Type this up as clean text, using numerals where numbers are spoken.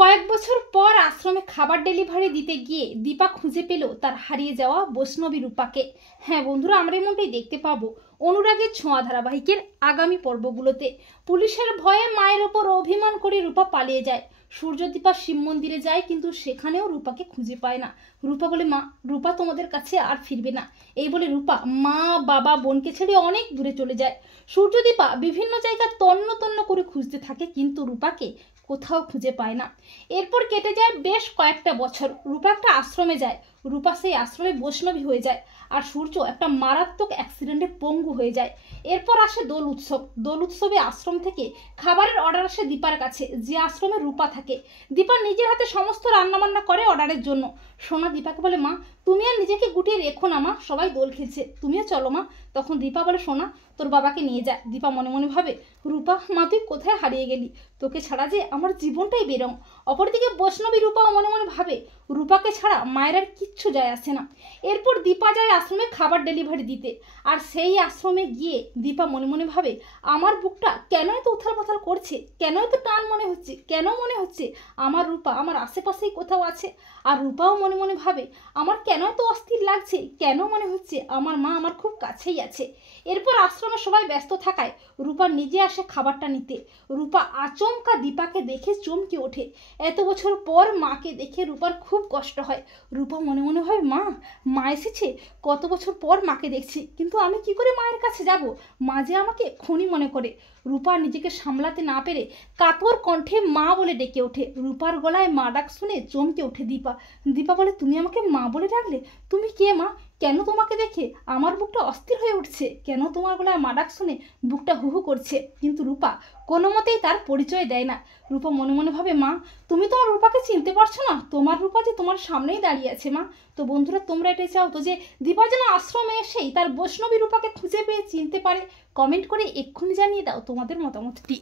কয়েক বছর পর আশ্রমে খাবার ডেলিভারি দিতে গিয়ে দীপা খুঁজে পেল তার হারিয়ে যাওয়া বৈষ্ণবী রূপাকে। হ্যাঁ বন্ধুরা, আমরা এমনটাই দেখতে পাবো অনুরাগের ছোঁয়া ধারাবাহিকের আগামী পর্বগুলোতে। পুলিশের ভয়ে মায়ের ওপর অভিমান করে রূপা পালিয়ে যায়। সূর্যদীপা শিব মন্দিরে যায়, কিন্তু সেখানেও রূপাকে খুঁজে পায় না। রূপা বলে, মা, রূপা তোমাদের কাছে আর ফিরবে না। এই বলে রূপা মা, বাবা, বোনকে ছেড়ে অনেক দূরে চলে যায়। সূর্যদীপা বিভিন্ন জায়গায় তন্ন তন্ন করে খুঁজতে থাকে, কিন্তু রূপাকে কোথাও খুঁজে পায় না। এরপর কেটে যায় বেশ কয়েকটা বছর। রূপা একটা আশ্রমে যায়। রূপা সেই আশ্রমে বৈষ্ণবী হয়ে যায়, আর সূর্য একটা মারাত্মক অ্যাক্সিডেন্টে পঙ্গু হয়ে যায়। এরপর আসে দোল উৎসব। দোল উৎসবে আশ্রম থেকে খাবারের অর্ডার আসে দীপার কাছে, যে আশ্রমে রূপা থাকে। দীপা নিজের হাতে সমস্ত রান্নাবান্না করে অর্ডারের জন্য। সোনা দীপাকে বলে, মা, তুমি আর নিজেকে গুটিয়ে রেখো না মা, সবাই দোল খেলছে, তুমিও চলো মা। তখন দীপা বলে, সোনা, তোর বাবাকে নিয়ে যায়। দীপা মনে মনে ভাবে, রূপা মা, তুই কোথায় হারিয়ে গেলি? তোকে ছাড়া যে আমার জীবনটাই বেরং। অপরদিকে বৈষ্ণবী রূপাও মনে মনে ভাবে, রূপাকে ছাড়া মায়ের আর কিচ্ছু যায় আসে না। এরপর দীপা যায় আশ্রমে খাবার ডেলিভারি দিতে। আর সেই আশ্রমে গিয়ে দীপা মনে মনে ভাবে, আমার বুকটা কেন এত উথাল পাথাল করছে, কেন এত টান মনে হচ্ছে, কেন মনে হচ্ছে আমার রূপা আমার আশেপাশেই কোথাও আছে। আর রূপাও মনে মনে ভাবে, আমার কেন এত অস্থির লাগছে, কেন মনে হচ্ছে আমার মা আমার খুব কাছেই আছে। এরপর আশ্রমে সবাই ব্যস্ত থাকায় রূপা নিজে আসে খাবারটা নিতে। রূপা আচমকা দীপাকে দেখে চমকে ওঠে। এত বছর পর মাকে দেখে রূপার খুব কষ্ট হয়। রূপা মনে মনে হয়, মা এসেছে, কত বছর পর মাকে দেখছি, কিন্তু আমি কি করে মায়ের কাছে যাব? মা যে আমাকে খুনি মনে করে। রূপা নিজেকে সামলাতে না পেরে কাতর কণ্ঠে মা বলে ডেকে ওঠে। রূপার গলায় মা ডাক শুনে চমকে ওঠে দীপা। দীপা বলে, তুমি আমাকে মা বলে ডাকলে? তুমি কে মা? কেন তোমাকে দেখে আমার বুকটা অস্থির হয়ে উঠছে? কেন তোমার গলায় মা ডাক শুনে বুকটা হুহু করছে? কিন্তু রূপা কোনো মতেই তার পরিচয় দেয় না। রূপা মনে মনে ভাবে, মা, তুমি তো আমার রূপাকে চিনতে পারছো না, তোমার রূপা যে তোমার সামনেই দাঁড়িয়ে আছে মা। তো বন্ধুরা, তোমরা এটাই চাও তো যে দীপা যেন আশ্রমে এসেই তার বৈষ্ণবী রূপাকে খুঁজে পেয়ে চিনতে পারে? কমেন্ট করে এক্ষুনি জানিয়ে দাও তোমাদের মতামতটি।